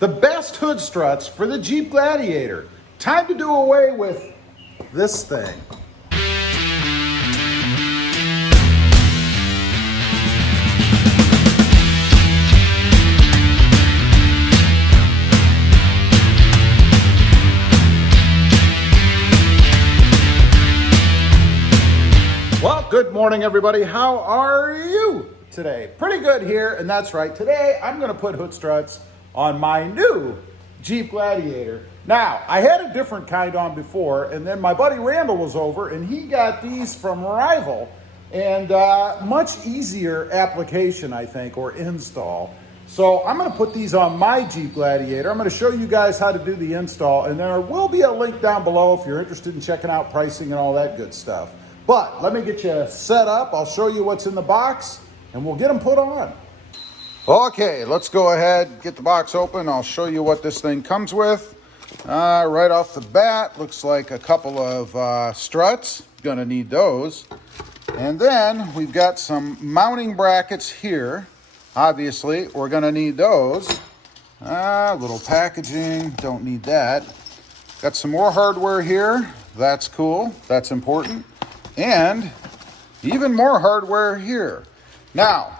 The best hood struts for the Jeep Gladiator. Time to do away with this thing. Well, good morning, everybody. How are you today? Pretty good here, and that's right. Today, I'm going to put hood struts on my new Jeep Gladiator. Now, I had a different kind on before, and then my buddy Randall was over, and he got these from Rival, and much easier application, I think, or install. So I'm going to put these on my Jeep Gladiator. I'm going to show you guys how to do the install, and there will be a link down below if you're interested in checking out pricing and all that good stuff. But let me get you set up. I'll show you what's in the box, and we'll get them put on. Okay, let's go ahead, get the box open. I'll show you what this thing comes with. Right off the bat, looks like a couple of struts. Gonna need those. And then we've got some mounting brackets here. Obviously, we're gonna need those. Little packaging, don't need that. Got some more hardware here. That's cool, that's important. And even more hardware here. Now,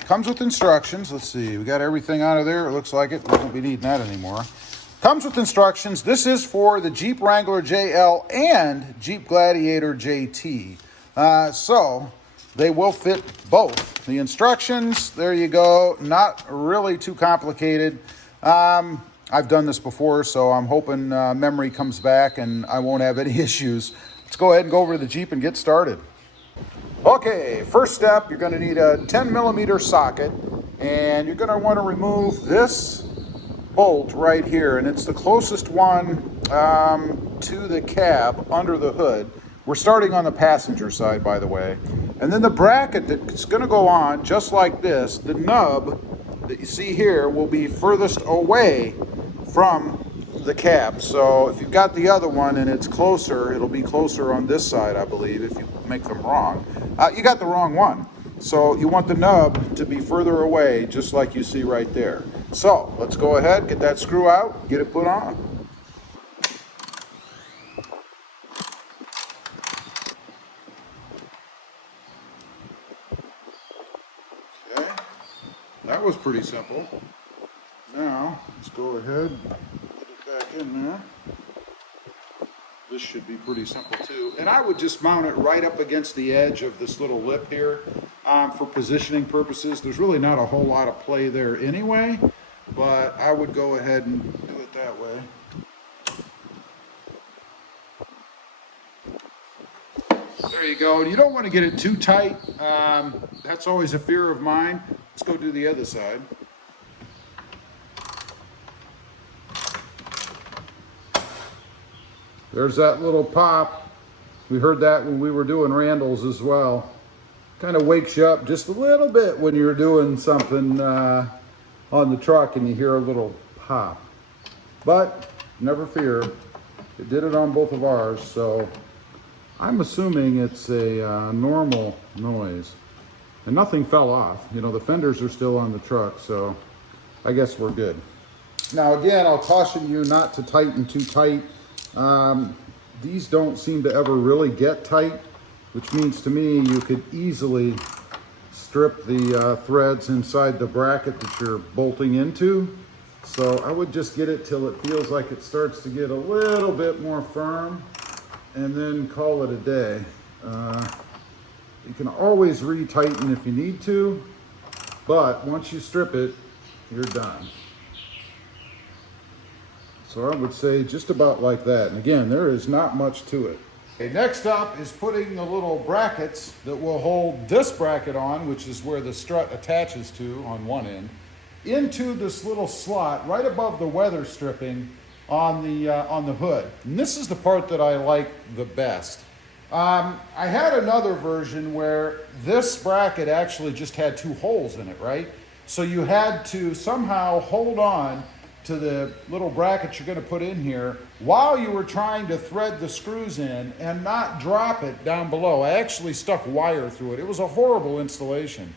comes with instructions. Let's see, we got everything out of there. It looks like it. We won't be needing that anymore. Comes with instructions. This is for the Jeep Wrangler JL and Jeep Gladiator JT. So they will fit both. The instructions, there you go. Not really too complicated. I've done this before, so I'm hoping memory comes back and I won't have any issues. Let's go ahead and go over to the Jeep and get started. Okay, first step, you're going to need a 10mm socket, and you're going to want to remove this bolt right here, and it's the closest one to the cab under the hood. We're starting on the passenger side, by the way. And then the bracket that's going to go on, just like this, the nub that you see here will be furthest away from the cab. So if you've got the other one and it's closer, it'll be closer on this side, I believe, if you make them wrong. You got the wrong one. So you want the nub to be further away, just like you see right there. So let's go ahead, get that screw out, get it put on. Okay, that was pretty simple. Now, let's go ahead, put it back in there. This should be pretty simple too. And I would just mount it right up against the edge of this little lip here for positioning purposes. There's really not a whole lot of play there anyway, but I would go ahead and do it that way. There you go. And you don't want to get it too tight. That's always a fear of mine. Let's go do the other side. There's that little pop. We heard that when we were doing Randall's as well. Kind of wakes you up just a little bit when you're doing something on the truck and you hear a little pop. But never fear, it did it on both of ours, so I'm assuming it's a normal noise. And nothing fell off. You know, the fenders are still on the truck, so I guess we're good. Now again, I'll caution you not to tighten too tight. These don't seem to ever really get tight, which means to me you could easily strip the threads inside the bracket that you're bolting into. So I would just get it till it feels like it starts to get a little bit more firm and then call it a day. You can always retighten if you need to, but once you strip it, you're done. So I would say just about like that. And again, there is not much to it. Okay, next up is putting the little brackets that will hold this bracket on, which is where the strut attaches to on one end, into this little slot right above the weather stripping on the hood. And this is the part that I like the best. I had another version where this bracket actually just had two holes in it, right? So you had to somehow hold on to the little bracket you're going to put in here while you were trying to thread the screws in and not drop it down below. I actually stuck wire through it. It was a horrible installation.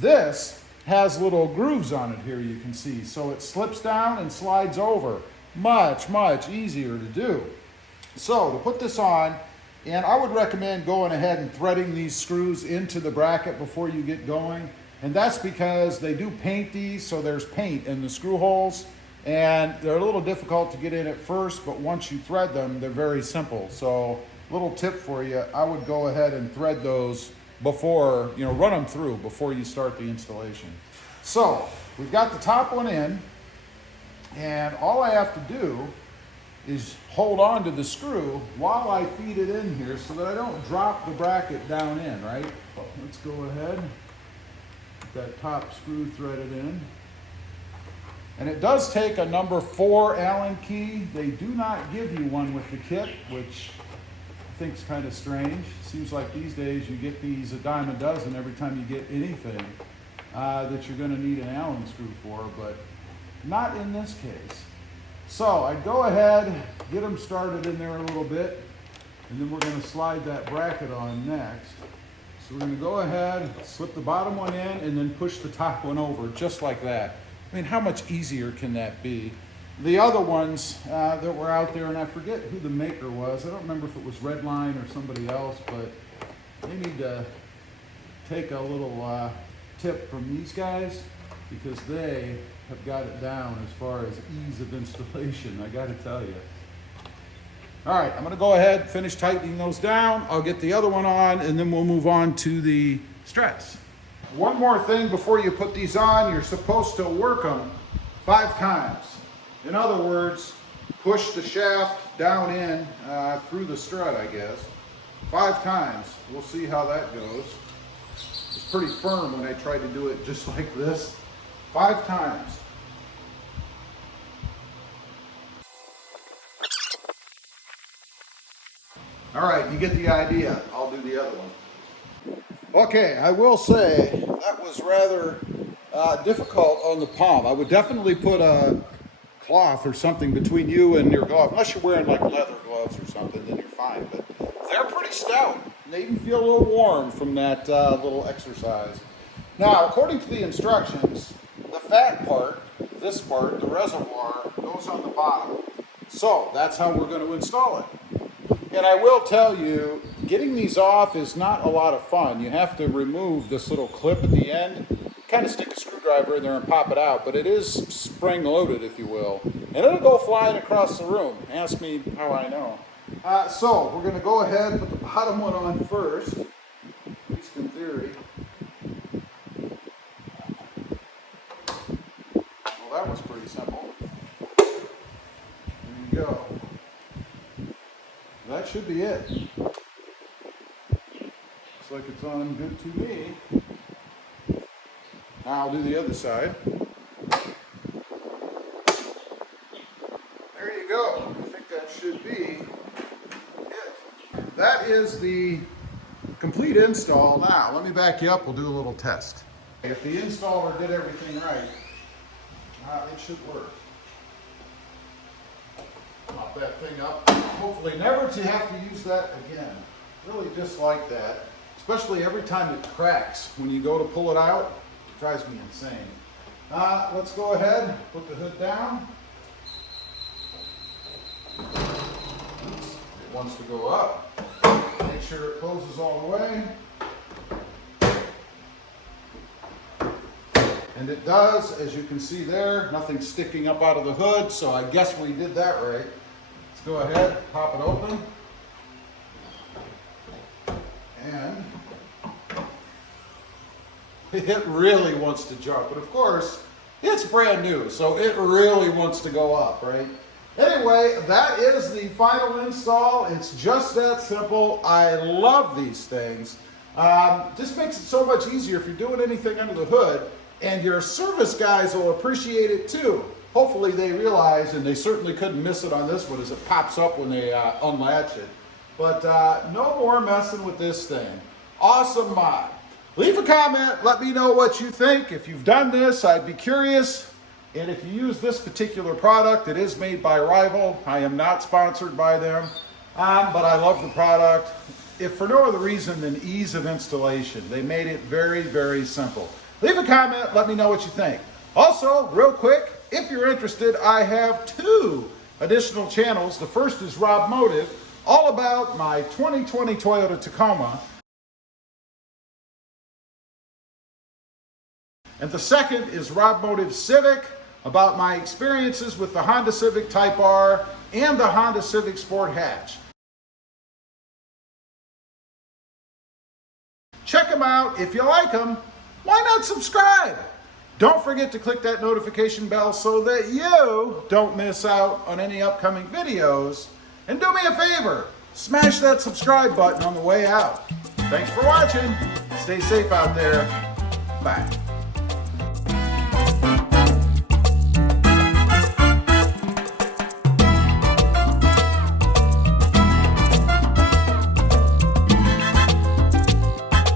This has little grooves on it here, you can see. So it slips down and slides over. Much, much easier to do. So to put this on, and I would recommend going ahead and threading these screws into the bracket before you get going. And that's because they do paint these, so there's paint in the screw holes. And they're a little difficult to get in at first, but once you thread them, they're very simple. So little tip for you, I would go ahead and thread those before, run them through before you start the installation. So we've got the top one in, and all I have to do is hold on to the screw while I feed it in here so that I don't drop the bracket down in, right? Let's go ahead, get that top screw threaded in. And it does take a number 4 Allen key. They do not give you one with the kit, which I think is kind of strange. Seems like these days you get these a dime a dozen every time you get anything that you're going to need an Allen screw for, but not in this case. So I go ahead, get them started in there a little bit, and then we're going to slide that bracket on next. So we're going to go ahead, slip the bottom one in, and then push the top one over, just like that. I mean, how much easier can that be? The other ones that were out there, and I forget who the maker was. I don't remember if it was Redline or somebody else, but they need to take a little tip from these guys, because they have got it down as far as ease of installation, I gotta tell you. All right, I'm gonna go ahead, finish tightening those down. I'll get the other one on, and then we'll move on to the struts. One more thing before you put these on, you're supposed to work them 5 times. In other words, push the shaft down in through the strut, I guess, 5 times. We'll see how that goes. It's pretty firm when I try to do it just like this. 5 times. All right, you get the idea. I'll do the other one. Okay, I will say that was rather difficult on the palm. I would definitely put a cloth or something between you and your glove. Unless you're wearing like leather gloves or something, then you're fine. But they're pretty stout. They even feel a little warm from that little exercise. Now, according to the instructions, the fat part, this part, the reservoir, goes on the bottom. So that's how we're going to install it. And I will tell you, getting these off is not a lot of fun. You have to remove this little clip at the end, kind of stick a screwdriver in there and pop it out, but it is spring loaded, if you will. And it'll go flying across the room. Ask me how I know. So we're going to go ahead and put the bottom one on first, at least in theory. Well, that was pretty simple. There you go. That should be it. Looks like it's on good to me. Now I'll do the other side. There you go. I think that should be it. That is the complete install. Now, let me back you up. We'll do a little test. If the installer did everything right, it should work. Pop that thing up. Hopefully never to have to use that again. Really just like that. Especially every time it cracks when you go to pull it out. It drives me insane. Let's go ahead, put the hood down. Oops, it wants to go up. Make sure it closes all the way. And it does, as you can see there, nothing sticking up out of the hood, so I guess we did that right. Let's go ahead, pop it open. And it really wants to jump, but of course, it's brand new, so it really wants to go up, right? Anyway, that is the final install. It's just that simple. I love these things. Just makes it so much easier if you're doing anything under the hood, and your service guys will appreciate it too. Hopefully they realize, and they certainly couldn't miss it on this one as it pops up when they unlatch it. But no more messing with this thing. Awesome mod. Leave a comment, let me know what you think. If you've done this, I'd be curious. And if you use this particular product, it is made by Rival. I am not sponsored by them, but I love the product. If for no other reason than ease of installation. They made it very, very simple. Leave a comment, let me know what you think. Also, real quick, if you're interested, I have 2 additional channels. The first is Rob Motive, all about my 2020 Toyota Tacoma. And the second is Rob Motive Civic, about my experiences with the Honda Civic Type R and the Honda Civic Sport Hatch. Check them out. If you like them, why not subscribe? Don't forget to click that notification bell so that you don't miss out on any upcoming videos. And do me a favor, smash that subscribe button on the way out. Thanks for watching. Stay safe out there. Bye.